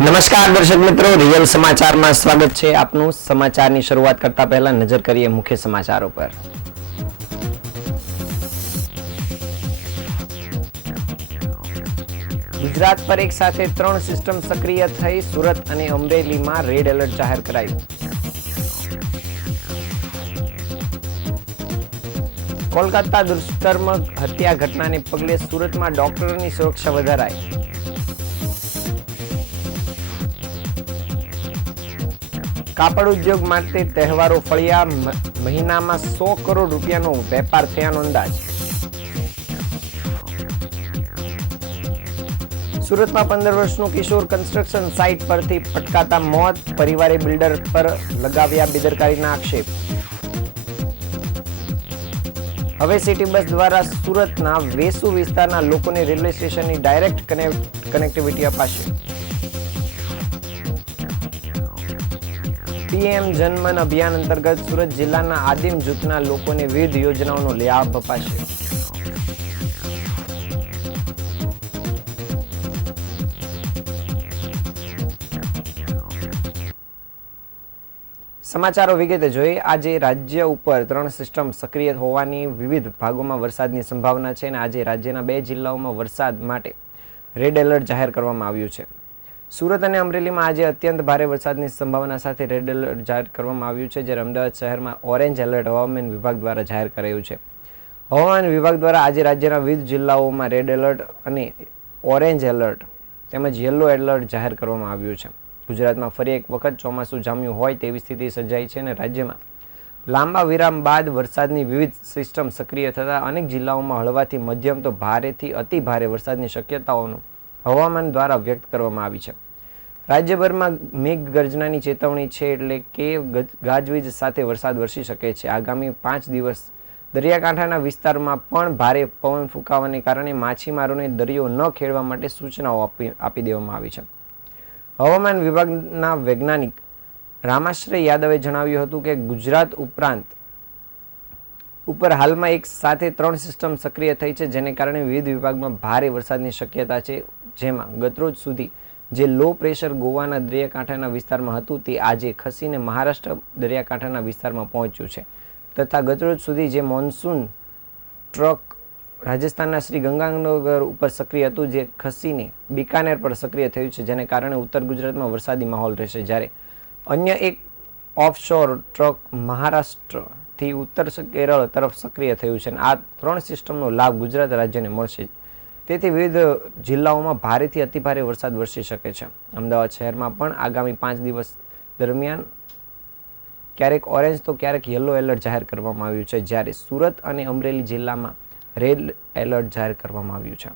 નમસ્કાર દર્શક મિત્રો, રિયલ સમાચારમાં સ્વાગત છે આપનું। સમાચારની શરૂઆત કરતા પહેલા નજર કરીએ મુખ્ય સમાચારો પર। ગુજરાત પર એક સાથે 3 સિસ્ટમ સક્રિય થઈ, સુરત અને અમરેલીમાં રેડ એલર્ટ જાહેર કરાયું। કોલકાતા દુષ્કર્મ હત્યા ઘટનાને પગલે સુરતમાં ડોક્ટરોની સુરક્ષા વધારાઈ। કાપડ ઉદ્યોગ માટે તહેવારો ફળ્યા, મહિનામાં 100 કરોડ રૂપિયાનો વેપાર થયાનો અંદાજ। સુરતમાં 15 વર્ષનો કિશોર કન્સ્ટ્રક્શન સાઇટ પરથી પટકાતા મોત, પરિવારે બિલ્ડર પર લગાવ્યા બેદરકારીના આક્ષેપ। હવે સિટી બસ દ્વારા સુરતના વેસુ વિસ્તારના લોકોને રેલવે સ્ટેશનની ડાયરેક્ટ કનેક્ટિવિટી અપાશે। પીએમ જનમન અભિયાન અંતર્ગત સુરત જિલ્લાના આદિમ જૂથના લોકોને વિવિધ યોજનાઓનો લાભ અપાશે। સમાચારો વિગતે જોઈએ। આજે રાજ્ય ઉપર 3 સિસ્ટમ સક્રિય હોવાની વિવિધ ભાગોમાં વરસાદની સંભાવના છે અને આજે રાજ્યના 2 જિલ્લાઓમાં વરસાદ માટે રેડ એલર્ટ જાહેર કરવામાં આવ્યું છે। સુરત અને અમરેલીમાં આજે અત્યંત ભારે વરસાદની સંભાવના સાથે રેડ એલર્ટ જાહેર કરવામાં આવ્યું છે, જ્યારે અમદાવાદ શહેરમાં ઓરેન્જ એલર્ટ હવામાન વિભાગ દ્વારા જાહેર કરાયું છે। હવામાન વિભાગ દ્વારા આજે રાજ્યના વિવિધ જિલ્લાઓમાં રેડ એલર્ટ અને ઓરેન્જ એલર્ટ તેમજ યલો એલર્ટ જાહેર કરવામાં આવ્યું છે। ગુજરાતમાં ફરી એક વખત ચોમાસું જામ્યું હોય તેવી સ્થિતિ સર્જાઈ છે અને રાજ્યમાં લાંબા વિરામ બાદ વરસાદની વિવિધ સિસ્ટમ સક્રિય થતાં અનેક જિલ્લાઓમાં હળવાથી મધ્યમ તો ભારેથી અતિ ભારે વરસાદની શક્યતાઓનું હવામાન દ્વારા વ્યક્ત કરવામાં આવી છે। રાજ્યભરમાં મેઘગર્જનાની ચેતવણી છે, એટલે કે ગાજવીજ સાથે વરસાદ વરસી શકે છે। આગામી 5 દિવસ દરિયાકાંઠાના વિસ્તારમાં પણ ભારે પવન ફૂંકાવાને કારણે માછીમારોને દરિયો ન ખેડવા માટે સૂચનાઓ આપી દેવામાં આવી છે। હવામાન વિભાગના વૈજ્ઞાનિક રામાશ્રય યાદવે જણાવ્યું હતું કે ગુજરાત ઉપર હાલમાં એક સાથે 3 સિસ્ટમ સક્રિય થઈ છે, જેને કારણે વિવિધ વિભાગમાં ભારે વરસાદની શક્યતા છે। જેમાં ગતરોજ સુધી જે લો પ્રેશર ગોવાના દરિયાકાંઠાના વિસ્તારમાં હતું તે આજે ખસીને મહારાષ્ટ્ર દરિયાકાંઠાના વિસ્તારમાં પહોંચ્યું છે, તથા ગતરોજ સુધી જે મોન્સૂન ટ્રક રાજસ્થાનના શ્રી ગંગાનગર ઉપર સક્રિય હતું જે ખસીને બિકાનેર પર સક્રિય થયું છે, જેને કારણે ઉત્તર ગુજરાતમાં વરસાદી માહોલ રહેશે, જ્યારે અન્ય એક ઓફશોર ટ્રક મહારાષ્ટ્રથી ઉત્તર કેરળ તરફ સક્રિય થયું છે અને આ 3 સિસ્ટમનો લાભ ગુજરાત રાજ્યને મળશે। તેથી વિવિધ જિલ્લાઓમાં ભારેથી અતિભારે વરસાદ વરસી શકે છે। અમદાવાદ શહેરમાં પણ આગામી 5 દિવસ દરમિયાન ક્યારેક ઓરેન્જ તો ક્યારેક યલો એલર્ટ જાહેર કરવામાં આવ્યું છે, જ્યારે સુરત અને અમરેલી જિલ્લામાં રેડ એલર્ટ જાહેર કરવામાં આવ્યું છે।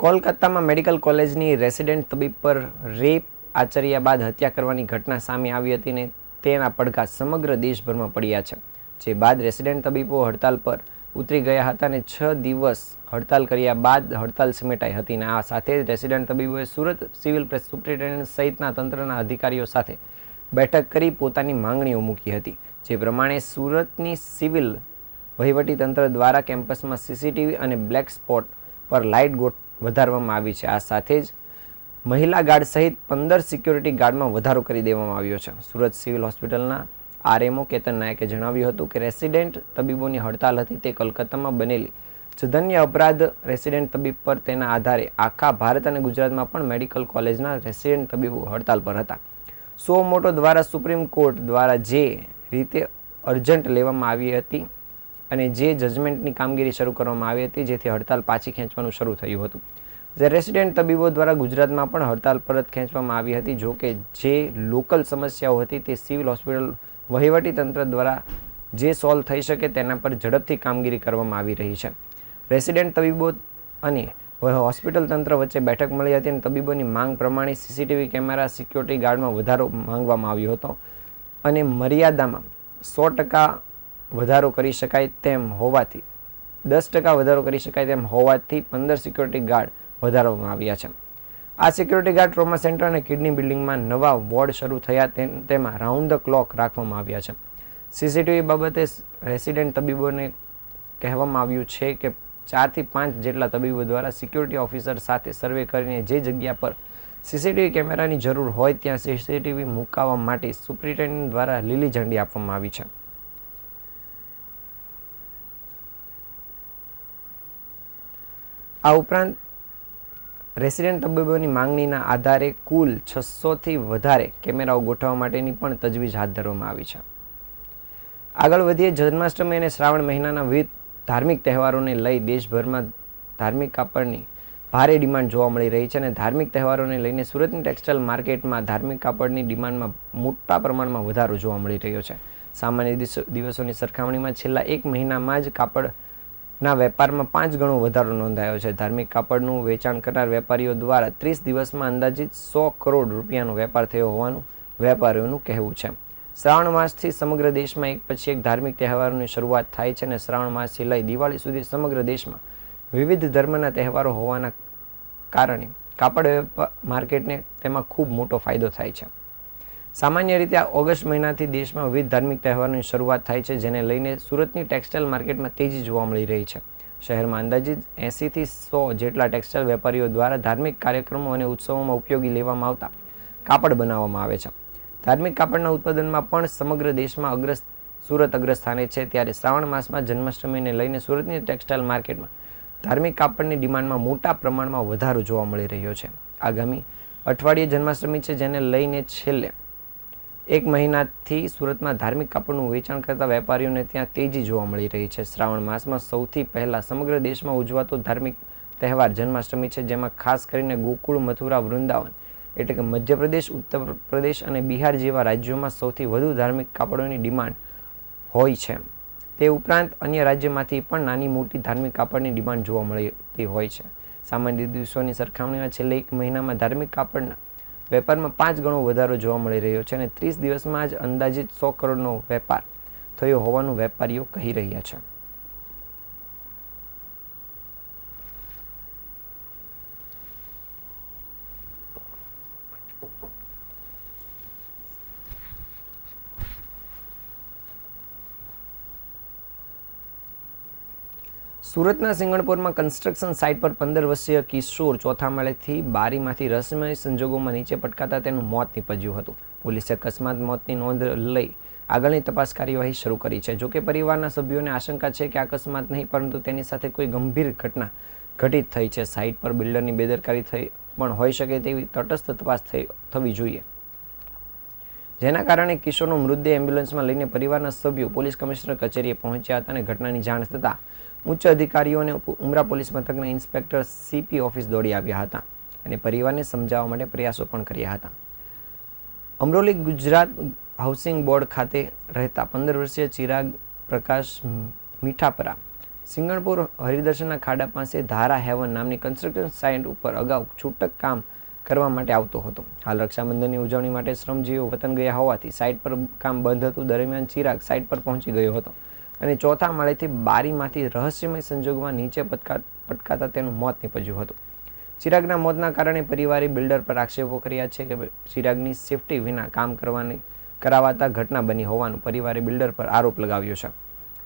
કોલકાતામાં મેડિકલ કોલેજની રેસિડેન્ટ તબીબ પર રેપ આચર્યા બાદ હત્યા કરવાની ઘટના સામે આવી હતી અને તેના પડઘા સમગ્ર દેશભરમાં પડ્યા છે, જે બાદ રેસિડેન્ટ તબીબો હડતાલ પર ઉતરી ગયા હતા અને 6 દિવસ હડતાલ કર્યા બાદ હડતાલ સમેટાઈ હતી અને આ સાથે જ રેસિડેન્ટ તબીબોએ સુરત સિવિલ સુપ્રિન્ટેન્ડન્ટ સહિતના તંત્રના અધિકારીઓ સાથે બેઠક કરી પોતાની માંગણીઓ મૂકી હતી, જે પ્રમાણે સુરતની સિવિલ વહીવટીતંત્ર દ્વારા કેમ્પસમાં સીસીટીવી અને બ્લેક સ્પોટ પર લાઇટ વધારવામાં આવી છે। આ સાથે જ મહિલા ગાર્ડ સહિત 15 સિક્યોરિટી ગાર્ડમાં વધારો કરી દેવામાં આવ્યો છે। સુરત સિવિલ હોસ્પિટલના આરએમઓ કેતન નાયકે જણાવ્યું હતું કે રેસિડેન્ટ તબીબોની હડતાલ હતી તે કલકત્તામાં બનેલી જધન્ય અપરાધ રેસિડેન્ટ તબીબ પર તેના આધારે આખા ભારત અને ગુજરાતમાં પણ મેડિકલ કોલેજના રેસિડેન્ટ તબીબો હડતાલ પર હતા। સો મોટો દ્વારા સુપ્રીમ કોર્ટ દ્વારા જે રીતે અર્જન્ટ લેવામાં આવી હતી અને જે જજમેન્ટની કામગીરી શરૂ કરવામાં આવી હતી, જેથી હડતાલ પાછી ખેંચવાનું શરૂ થયું હતું, જે રેસિડેન્ટ તબીબો દ્વારા ગુજરાતમાં પણ હડતાલ પરત ખેંચવામાં આવી હતી। જો કે જે લોકલ સમસ્યાઓ હતી તે સિવિલ હોસ્પિટલ વહીવટીતંત્ર દ્વારા જે સોલ્વ થઈ શકે તેના પર ઝડપથી કામગીરી કરવામાં આવી રહી છે। રેસિડેન્ટ તબીબો અને હોસ્પિટલ તંત્ર વચ્ચે બેઠક મળી હતી અને તબીબોની માંગ પ્રમાણે સીસીટીવી કેમેરા સિક્યોરિટી ગાર્ડમાં વધારો માંગવામાં આવ્યો હતો અને મર્યાદામાં 100% વધારો કરી શકાય તેમ હોવાથી 10% વધારો કરી શકાય તેમ હોવાથી 15 સિક્યોરિટી ગાર્ડ વધારવામાં આવ્યા છે। આ સિક્યુરિટી ગાર્ડ ટ્રોમા સેન્ટર અને કિડની બિલ્ડિંગમાં નવા વોર્ડ શરૂ થયા તેમાં રાઉન્ડ ધ ક્લોક રાખવામાં આવ્યા છે. સીસીટીવી બાબતે રેસિડેન્ટ તબીબોને કહેવામાં આવ્યું છે કે 4 થી 5 જેટલા તબીબો દ્વારા સિક્યુરિટી ઓફિસર સાથે સર્વે કરીને જે જગ્યા પર સીસીટીવી કેમેરાની જરૂર હોય ત્યાં સીસીટીવી મુકાવવા માટે સુપ્રિન્ટેન્ડન્ટ દ્વારા લીલી ઝંડી આપવામાં આવી છે. આ ઉપરાંત રેસિડેન્ટ તબીબોની માંગણીના આધારે કુલ 600થી વધારે કેમેરાઓ ગોઠવવા માટેની પણ તજવીજ હાથ ધરવામાં આવી છે. આગળ વધીએ. જન્માષ્ટમી અને શ્રાવણ મહિનાના વિવિધ ધાર્મિક તહેવારોને લઈ દેશભરમાં ધાર્મિક કાપડની ભારે ડિમાન્ડ જોવા મળી રહી છે અને ધાર્મિક તહેવારોને લઈને સુરતની ટેક્સટાઇલ માર્કેટમાં ધાર્મિક કાપડની ડિમાન્ડમાં મોટા પ્રમાણમાં વધારો જોવા મળી રહ્યો છે. સામાન્ય દિવસોની સરખામણીમાં છેલ્લા 1 મહિનામાં જ કાપડના વેપારમાં 5 ગણો વધારો નોંધાયો છે. ધાર્મિક કાપડનું વેચાણ કરનાર વેપારીઓ દ્વારા 30 દિવસમાં અંદાજિત 100 કરોડ રૂપિયાનો વેપાર થયો હોવાનું વેપારીઓનું કહેવું છે. શ્રાવણ માસથી સમગ્ર દેશમાં એક પછી એક ધાર્મિક તહેવારોની શરૂઆત થાય છે અને શ્રાવણ માસથી લઈ દિવાળી સુધી સમગ્ર દેશમાં વિવિધ ધર્મના તહેવારો હોવાના કારણે કાપડ માર્કેટને તેમાં ખૂબ મોટો ફાયદો થાય છે. સામાન્ય રીતે આ ઓગસ્ટ મહિનાથી દેશમાં વિવિધ ધાર્મિક તહેવારોની શરૂઆત થાય છે, જેને લઈને સુરતની ટેક્સટાઇલ માર્કેટમાં તેજી જોવા મળી રહી છે. શહેરમાં અંદાજિત 80થી 100 જેટલા ટેક્સટાઇલ વેપારીઓ દ્વારા ધાર્મિક કાર્યક્રમો અને ઉત્સવોમાં ઉપયોગી લેવામાં આવતા કાપડ બનાવવામાં આવે છે. ધાર્મિક કાપડના ઉત્પાદનમાં પણ સમગ્ર દેશમાં સુરત અગ્રસ્થાને છે. ત્યારે શ્રાવણ માસમાં જન્માષ્ટમીને લઈને સુરતની ટેક્સટાઇલ માર્કેટમાં ધાર્મિક કાપડની ડિમાન્ડમાં મોટા પ્રમાણમાં વધારો જોવા મળી રહ્યો છે. આગામી અઠવાડિયે જન્માષ્ટમી છે, જેને લઈને છેલ્લે 1 મહિનાથી સુરતમાં ધાર્મિક કાપડનું વેચાણ કરતા વેપારીઓને ત્યાં તેજી જોવા મળી રહી છે. શ્રાવણ માસમાં સૌથી પહેલા સમગ્ર દેશમાં ઉજવાતો ધાર્મિક તહેવાર જન્માષ્ટમી છે, જેમાં ખાસ કરીને ગોકુળ, મથુરા, વૃંદાવન એટલે કે મધ્યપ્રદેશ, ઉત્તર પ્રદેશ અને બિહાર જેવા રાજ્યોમાં સૌથી વધુ ધાર્મિક કાપડોની ડિમાન્ડ હોય છે. તે ઉપરાંત અન્ય રાજ્યમાંથી પણ નાની મોટી ધાર્મિક કાપડની ડિમાન્ડ જોવા મળતી હોય છે. સામાન્ય દિવસોની સરખામણીમાં છેલ્લા 1 મહિનામાં ધાર્મિક કાપડના વેપારમાં 5 ગણો વધારો જોવા મળી રહ્યો છે અને 30 દિવસમાં જ અંદાજિત 100 કરોડનો વેપાર થયો હોવાનું વેપારીઓ કહી રહ્યા છે. સુરતના સિંગણપુરમાં કન્સ્ટ્રક્શન સાઇટ પર 15 વર્ષીય કિશોર ચોથા માળેથી બારીમાંથી રહસ્યમય સંજોગોમાં નીચે પટકાતા તેનું મોત નીપજ્યું હતું. પોલીસે અકસ્માત મોતની નોંધ લઈ આગળની તપાસ કાર્યવાહી શરૂ કરી છે. જોકે પરિવારના સભ્યોને આશંકા છે કે અકસ્માત નહીં, પરંતુ તેની સાથે કોઈ ગંભીર ઘટના ઘટિત થઈ છે. સાઇટ પર બિલ્ડરની બેદરકારી થઈ પણ હોઈ શકે તેવી તટસ્થ તપાસ થવી જોઈએ, જેના કારણે કિશોરનો મૃતદેહ એમ્બ્યુલન્સમાં લઈને પરિવારના સભ્યો પોલીસ કમિશનર કચેરીએ પહોંચ્યા હતા અને ઘટનાની જાણ થતાં ઉચ્ચ અધિકારીઓ અને ઉમરા પોલીસ મથકના ઇન્સ્પેક્ટર સીપી ઓફિસ દોડી આવ્યા હતા અને પરિવારને સમજાવવા માટે પ્રયાસો પણ કર્યા હતા. અમરોલી ગુજરાત હાઉસિંગ બોર્ડ ખાતે રહેતા 15 વર્ષીય ચિરાગ પ્રકાશ મીઠાપરા સિંગણપુર હરિદર્શનના ખાડા પાસે ધારા હેવન નામની કન્સ્ટ્રક્શન સાઇટ ઉપર અગાઉ છૂટક કામ કરવા માટે આવતો હતો. હાલ રક્ષાબંધનની ઉજવણી માટે શ્રમજીવીઓ વતન ગયા હોવાથી સાઇટ પર કામ બંધ હતું. દરમિયાન ચિરાગ સાઇટ પર પહોંચી ગયો હતો અને ચોથા માળેથી બારીમાંથી રહસ્યમય સંજોગોમાં નીચે પટકાતા તેનું મોત નીપજ્યું હતું. ચિરાગના મોતના કારણે પરિવારે બિલ્ડર પર આક્ષેપો કર્યા છે કે ચિરાગની સેફટી વિના કામ કરાવાતા ઘટના બની હોવાનું પરિવારે બિલ્ડર પર આરોપ લગાવ્યો છે.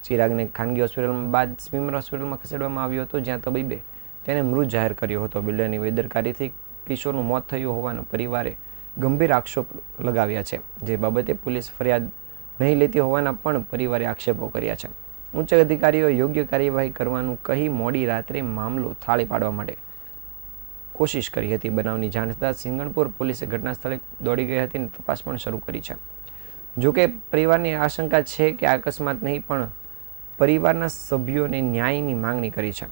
ચિરાગને ખાનગી હોસ્પિટલમાં બાદ સ્વિમર હોસ્પિટલમાં ખસેડવામાં આવ્યો હતો, જ્યાં તબીબે તેને મૃત જાહેર કર્યો હતો. બિલ્ડરની બેદરકારીથી કિશોરનું મોત થયું હોવાનો પરિવારે ગંભીર આક્ષેપ લગાવ્યા છે, જે બાબતે પોલીસ ફરિયાદ નહીં લેતી હોવાના પણ પરિવારે આક્ષેપો કર્યા છે. ઉચ્ચ અધિકારીઓએ યોગ્ય કાર્યવાહી કરવાનું કહી મોડી રાત્રે મામલો થાળે પાડવા માટે કોશિશ કરી હતી. બનાવની જાણ થતાં સિંગણપુર પોલીસે ઘટના સ્થળે દોડી ગઈ હતી અને તપાસ પણ શરૂ કરી છે. જોકે પરિવારની આશંકા છે કે આ અકસ્માત નહીં, પણ પરિવારના સભ્યોને ન્યાયની માંગણી કરી છે.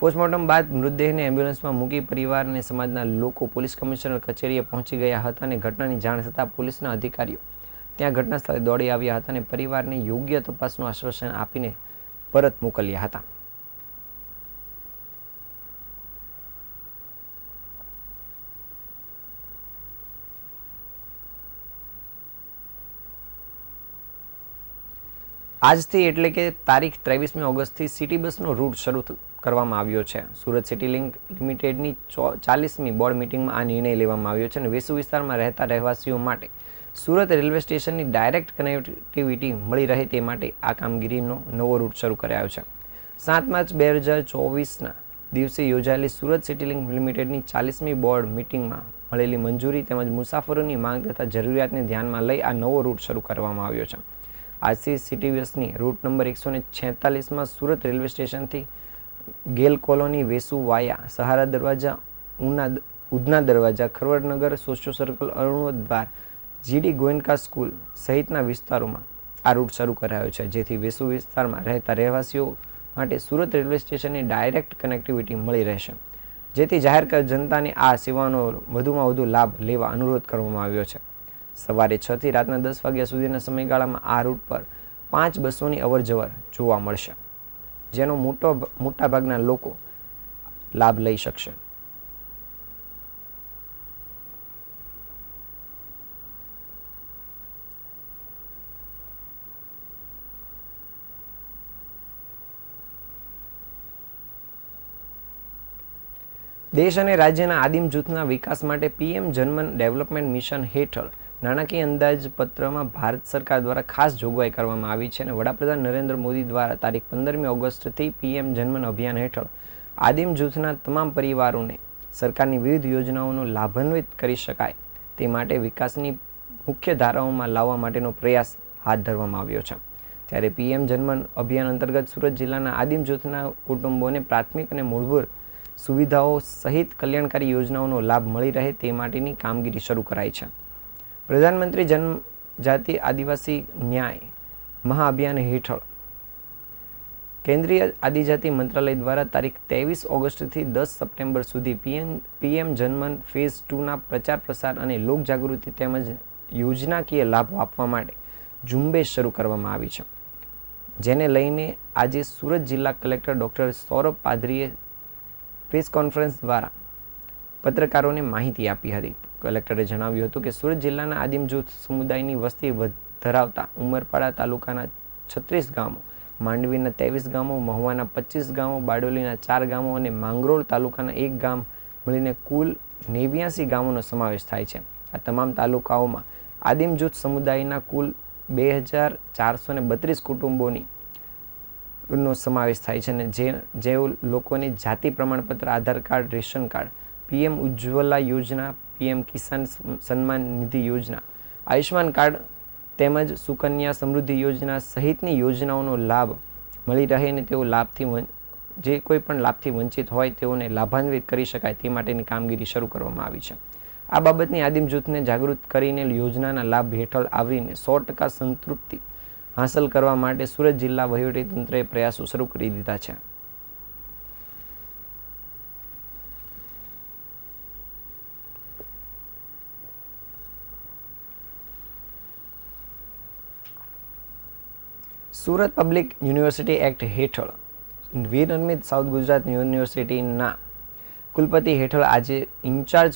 પોસ્ટમોર્ટમ બાદ મૃતદેહને એમ્બ્યુલન્સમાં મૂકી પરિવાર અને સમાજના લોકો પોલીસ કમિશનર કચેરીએ પહોંચી ગયા હતા અને ઘટનાની જાણ થતાં પોલીસના અધિકારીઓ ત્યાં ઘટના સ્થળે દોડી આવ્યા હતા અને પરિવારને યોગ્ય તપાસનું આશ્વાસન આપીને પરત મોકલ્યા હતા. આજથી એટલે કે તારીખ 23મી ઓગસ્ટથી સિટી બસનો રૂટ શરૂ કરવામાં આવ્યો છે. સુરત સિટી લિંક લિમિટેડની 40મી બોર્ડ મિટિંગમાં આ નિર્ણય લેવામાં આવ્યો છે અને વેસુ વિસ્તારમાં રહેતા રહેવાસીઓ માટે સુરત રેલવે સ્ટેશનની ડાયરેક્ટ કનેક્ટિવિટી મળી રહે તે માટે આ કામગીરીનો નવો રૂટ શરૂ કરાયો છે. 7 માર્ચ 2024ના દિવસે યોજાયેલી સુરત સિટી લિંક લિમિટેડની 40મી બોર્ડ મિટિંગમાં મળેલી મંજૂરી તેમજ મુસાફરોની માંગ તથા જરૂરિયાતને ધ્યાનમાં લઈ આ નવો રૂટ શરૂ કરવામાં આવ્યો છે. આજથી સિટી બસની રૂટ નંબર 146માં સુરત રેલવે સ્ટેશનથી ગેલ કોલોની, વેસુ વાયા, સહારા દરવાજા, ઉધના દરવાજા, ખરવડનગર, સોશિયો સર્કલ, અરુણોદ દ્વાર, જીડી ગોયનકા સ્કૂલ સહિતના વિસ્તારોમાં આ રૂટ શરૂ કરાયો છે, જેથી વેસુ વિસ્તારમાં રહેતા રહેવાસીઓ માટે સુરત રેલવે સ્ટેશનની ડાયરેક્ટ કનેક્ટિવિટી મળી રહેશે, જેથી જાહેર જનતાને આ સેવાનો વધુમાં વધુ લાભ લેવા અનુરોધ કરવામાં આવ્યો છે. સવારે 6 થી રાતના 10 વાગ્યા સુધીના સમયગાળામાં આ રૂટ પર 5 બસોની અવરજવર જોવા મળશે, જેનો મોટા ભાગના લોકો લાભ લઈ શકશે. દેશ અને રાજ્યના આદિમ જૂથના વિકાસ માટે પીએમ જનમન ડેવલપમેન્ટ મિશન હેઠળ નાણાકીય અંદાજપત્રમાં ભારત સરકાર દ્વારા ખાસ જોગવાઈ કરવામાં આવી છે અને વડાપ્રધાન નરેન્દ્ર મોદી દ્વારા તારીખ 15મી ઓગસ્ટથી પીએમ જનમન અભિયાન હેઠળ આદિમ જૂથના તમામ પરિવારોને સરકારની વિવિધ યોજનાઓનો લાભાન્વિત કરી શકાય તે માટે વિકાસની મુખ્ય ધારાઓમાં લાવવા માટેનો પ્રયાસ હાથ ધરવામાં આવ્યો છે. ત્યારે પીએમ જનમન અભિયાન અંતર્ગત સુરત જિલ્લાના આદિમ જૂથના કુટુંબોને પ્રાથમિક અને મૂળભૂત સુવિધાઓ સહિત કલ્યાણકારી યોજનાઓનો લાભ મળી રહે તે માટેની કામગીરી શરૂ કરાઈ છે. પ્રધાનમંત્રી જનજાતિ આદિવાસી ન્યાય મહાઅભિયાન હેઠળ કેન્દ્રીય આદિજાતિ મંત્રાલય દ્વારા તારીખ 23 ઓગસ્ટથી 10 સપ્ટેમ્બર સુધી પીએમ જનમન ફેઝ 2ના પ્રચાર પ્રસાર અને લોકજાગૃતિ તેમજ યોજનાકીય લાભો આપવા માટે ઝુંબેશ શરૂ કરવામાં આવી છે, જેને લઈને આજે સુરત જિલ્લા કલેક્ટર ડોક્ટર સૌરભ પાધરીએ પ્રેસ કોન્ફરન્સ દ્વારા પત્રકારોને માહિતી આપી હતી. કલેક્ટરે જણાવ્યું હતું કે સુરત જિલ્લાના આદિમ જૂથ સમુદાયની વસ્તી ધરાવતા ઉમરપાડા તાલુકાના 36 ગામો, માંડવીના 23 ગામો, મહુવાના 25 ગામો, બારડોલીના 4 ગામો અને માંગરોળ તાલુકાના 1 ગામ મળીને કુલ 89 ગામોનો સમાવેશ થાય છે. આ તમામ તાલુકાઓમાં આદિમ જૂથ સમુદાયના કુલ 2432 કુટુંબોની નો સમાવેશ થાય છે અને જે લોકોને જાતિ પ્રમાણપત્ર, Aadhaar card, ration card, PM Ujjwala Yojana, PM Kisan Samman Nidhi યોજના, આયુષ્માન કાર્ડ તેમજ સુકન્યા સમૃદ્ધિ યોજના સહિતની યોજનાઓનો લાભ મળી રહે અને તેઓ જે કોઈ પણ લાભથી વંચિત હોય તેઓને લાભાન્વિત કરી શકાય તે માટેની કામગીરી શરૂ કરવામાં આવી છે. આ બાબતની આદિમ જૂથને જાગૃત કરીને યોજનાના લાભ હેઠળ આવીને 100% સંતૃપ્તિ હાંસલ કરવા માટે સુરત જિલ્લા વહીવટીતંત્રએ પ્રયાસો શરૂ કરી દીધા છે. સુરત પબ્લિક યુનિવર્સિટી એક્ટ હેઠળ વીર નર્મિત સાઉથ ગુજરાત યુનિવર્સિટીના કુલપતિ હેઠળ આજે ઇન્ચાર્જ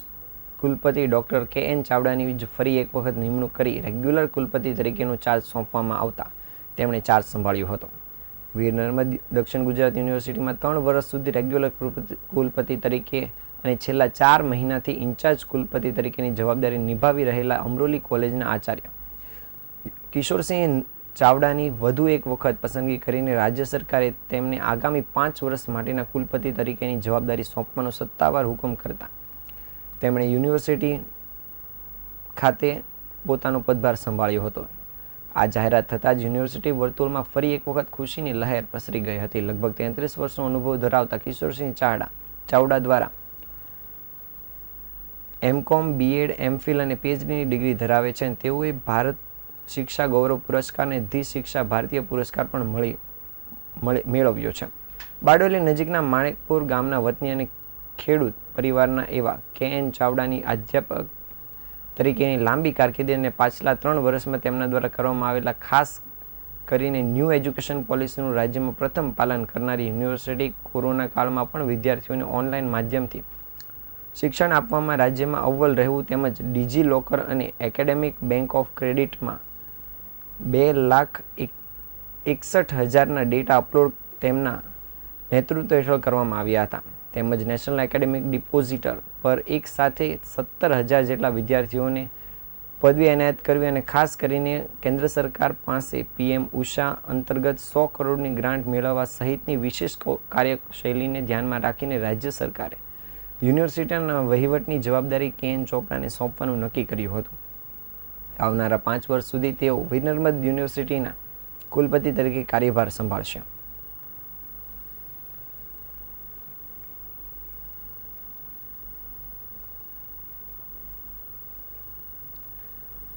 કુલપતિ ડોક્ટર કે.એન. ચાવડાની ફરી એક વખત નિમણૂક કરી રેગ્યુલર કુલપતિ તરીકેનો ચાર્જ સોંપવામાં આવતા તેમણે ચાર્જ સંભાળ્યો હતો. વીર નર્મદ દક્ષિણ ગુજરાત યુનિવર્સિટીમાં 3 વર્ષ સુધી રેગ્યુલર કુલપતિ તરીકે અને છેલ્લા 4 મહિનાથી ઇન્ચાર્જ કુલપતિ તરીકેની જવાબદારી નિભાવી રહેલા અમરોલી કોલેજના આચાર્ય કિશોરસિંહ ચાવડાની વધુ એક વખત પસંદગી કરીને રાજ્ય સરકારે તેમને આગામી 5 વર્ષ માટેના કુલપતિ તરીકેની જવાબદારી સોંપવાનો સત્તાવાર હુકમ કરતા તેમણે યુનિવર્સિટી ખાતે પોતાનો પદભાર સંભાળ્યો હતો. આ જાહેરાત થતાં જ યુનિવર્સિટી વર્તુળમાં ફરી એક વખત ખુશીની લહેર પ્રસરી ગઈ હતી. લગભગ 33 વર્ષનો અનુભવ ધરાવતા કિશોરસિંહ ચાવડા દ્વારા એમકોમ, બીએડ, એમફિલ અને પીએચડીની ડિગ્રી ધરાવે છે અને તેઓએ ભારત શિક્ષા ગૌરવ પુરસ્કાર અને ધી શિક્ષા ભારતીય પુરસ્કાર પણ મેળવ્યો છે. બારડોલી નજીકના માણેકપુર ગામના વતની અને ખેડૂત પરિવારના એવા કે.એન. ચાવડાની અધ્યાપક તરીકેની લાંબી કારકિર્દી અને પાછલા 3 વર્ષમાં તેમના દ્વારા કરવામાં આવેલા ખાસ કરીને ન્યૂ એજ્યુકેશન પોલિસીનું રાજ્યમાં પ્રથમ પાલન કરનારી યુનિવર્સિટી કોરોના કાળમાં પણ વિદ્યાર્થીઓને ઓનલાઈન માધ્યમથી શિક્ષણ આપવામાં રાજ્યમાં અવ્વલ રહેવું તેમજ ડિજી લોકર અને એકેડેમિક બેંક ઓફ ક્રેડિટમાં 2 61,000ના ડેટા અપલોડ તેમના નેતૃત્વ હેઠળ કરવામાં આવ્યા હતા. તેમજ નેશનલ એકેડેમિક ડિપોઝિટર પર એક સાથે 17,000 જેટલા વિદ્યાર્થીઓને પદવી એનાયત કરવી અને ખાસ કરીને કેન્દ્ર સરકાર પાસે પીએમ ઉષા અંતર્ગત 100 કરોડની ગ્રાન્ટ મેળવવા સહિતની વિશેષ કાર્યશૈલીને ધ્યાનમાં રાખીને રાજ્ય સરકારે યુનિવર્સિટીના વહીવટની જવાબદારી કે.એન. ચોપરાને સોંપવાનું નક્કી કર્યું હતું. આવનારા 5 વર્ષ સુધી તેઓ વિનર્મદ યુનિવર્સિટીના કુલપતિ તરીકે કાર્યભાર સંભાળશે.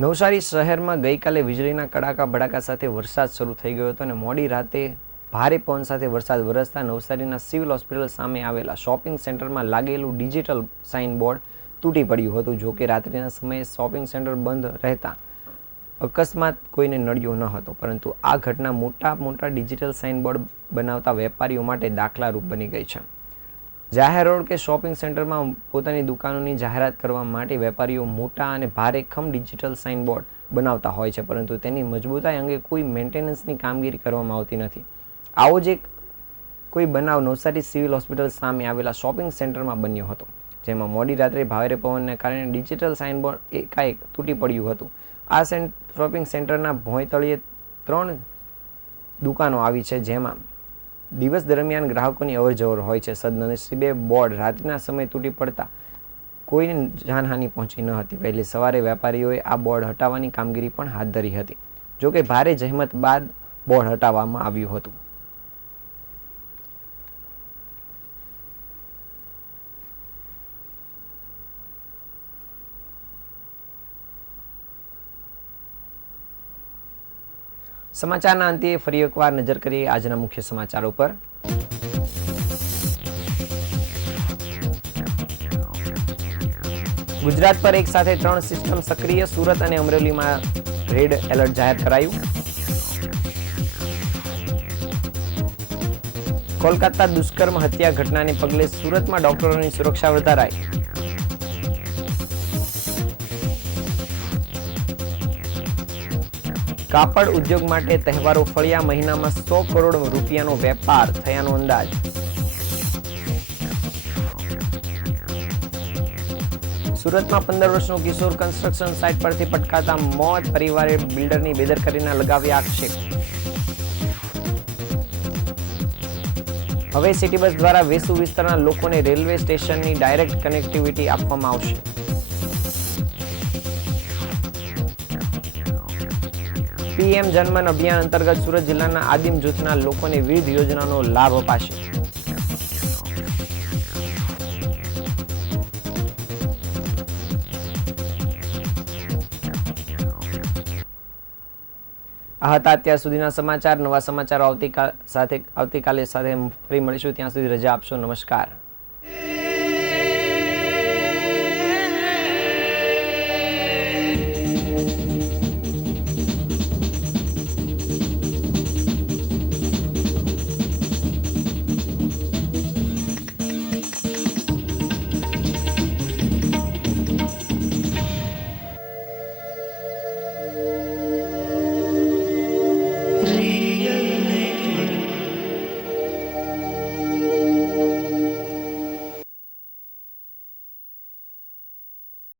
નવસારી શહેરમાં ગઈકાલે વીજળીના કડાકા ભડાકા સાથે વરસાદ શરૂ થઈ ગયો હતો અને મોડી રાતે ભારે પવન સાથે વરસાદ વરસતા નવસારીના સિવિલ હોસ્પિટલ સામે આવેલા શોપિંગ સેન્ટરમાં લાગેલું ડિજિટલ સાઇન બોર્ડ તૂટી પડ્યું હતું. જો કે રાત્રિના સમયે શોપિંગ સેન્ટર બંધ રહેતા અકસ્માત કોઈને નડ્યો ન હતો, પરંતુ આ ઘટના મોટા ડિજિટલ સાઇન બોર્ડ બનાવતા વેપારીઓ માટે દાખલારૂપ બની ગઈ છે. જાહેર રોડ કે શોપિંગ સેન્ટરમાં પોતાની દુકાનોની જાહેરાત કરવા માટે વેપારીઓ મોટા અને ભારેખમ ડિજિટલ સાઇન બોર્ડ બનાવતા હોય છે, પરંતુ તેની મજબૂતાઈ અંગે કોઈ મેન્ટેનન્સની કામગીરી કરવામાં આવતી નથી. આવો જ એક કોઈ બનાવ નવસારી સિવિલ હોસ્પિટલ સામે આવેલા શોપિંગ સેન્ટરમાં બન્યો હતો, જેમાં મોડી રાત્રે ભારે પવનને કારણે ડિજિટલ સાઇન બોર્ડ એકાએક તૂટી પડ્યું હતું. આ શોપિંગ સેન્ટરના ભોંયતળિયે 3 દુકાનો આવી છે, જેમાં દિવસ દરમિયાન ગ્રાહકોની અવરજવર હોય છે. સદનસીબે બોર્ડ રાત્રિના સમયે તૂટી પડતા કોઈને જાનહાનિ પહોંચી ન હતી. વહેલી સવારે વેપારીઓએ આ બોર્ડ હટાવવાની કામગીરી પણ હાથ ધરી હતી. જોકે ભારે જહેમત બાદ બોર્ડ હટાવવામાં આવ્યું હતું. સમાચારના અંતે ફરી એકવાર નજર કરીએ આજના મુખ્ય સમાચારો પર. ગુજરાત પર એક સાથે 3 સિસ્ટમ સક્રિય, સુરત અને અમરેલીમાં રેડ એલર્ટ જાહેર કરાયું. કોલકાતા દુષ્કર્મ હત્યા ઘટનાને પગલે સુરતમાં ડોક્ટરોની સુરક્ષા વધારાઈ. કાપડ ઉદ્યોગ માટે તહેવારો ફળ્યા, મહિનામાં 100 કરોડ રૂપિયાનો વેપાર થયાનો અંદાજ. સુરતમાં 15 વર્ષનો કિશોર કન્સ્ટ્રક્શન સાઇટ પરથી પટકાતા મોત, પરિવારે બિલ્ડરની બેદરકારીના લગાવ્યા આક્ષેપ. હવે સિટી બસ દ્વારા વેસુ વિસ્તારના લોકોને રેલવે સ્ટેશનની ડાયરેક્ટ કનેક્ટિવિટી આપવામાં આવશે. પીએમ જનમન અભિયાન અંતર્ગત સુરત જિલ્લાના આદિમ જૂથના લોકોને વિવિધ યોજનાનો લાભ અપાશે. આ હતા અત્યાર સુધીના સમાચાર. નવા સમાચારો આવતીકાલે ફરી મળીશું. ત્યાં સુધી રજા આપશો. નમસ્કાર.